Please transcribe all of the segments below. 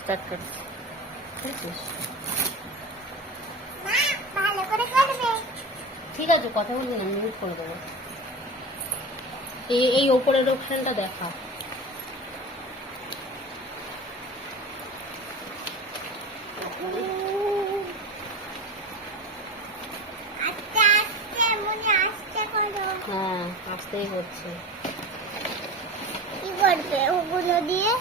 Start কর। ঠিক আছে, কথা বলবি না, মিউট করে দেবো। এই ওপরের অপশনটা দেখা। হ্যাঁ, আসতেই করছে। কি করবে ওগুলো দিয়ে?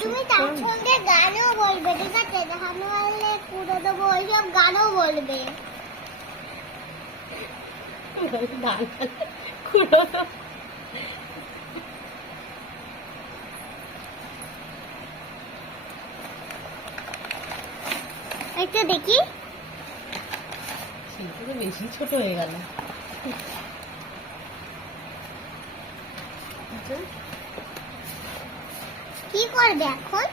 তুমি তার সঙ্গে গানও বলবে, ঠিক আছে? দেখানো হলে পুরো দেবো, ওইসব গানও বলবে। একটু দেখি। বেশি ছোট হয়ে গেল। কি করবে এখন?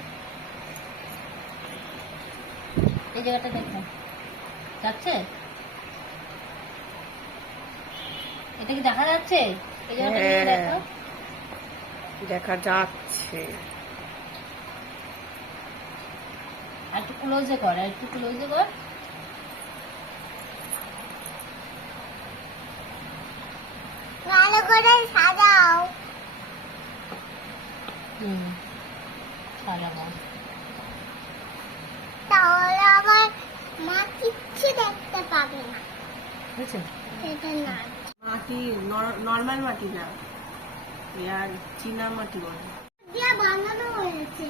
এই জায়গাটা দেখো, যাচ্ছে? এটা কি দেখা যাচ্ছে? এই জায়গাটা দেখো, দেখা যাচ্ছে। আর একটু ক্লোজে কর, আর একটু ক্লোজে কর। ভালো করে সাজাও। সাজাবো। তাহলে আমার মা কিচ্ছু দেখতে পাবে না। বুঝছো? এটা না, মাটি নর্মাল মাটি না, আর চীনা মাটি বলে। দিয়ে বানানো হয়েছে।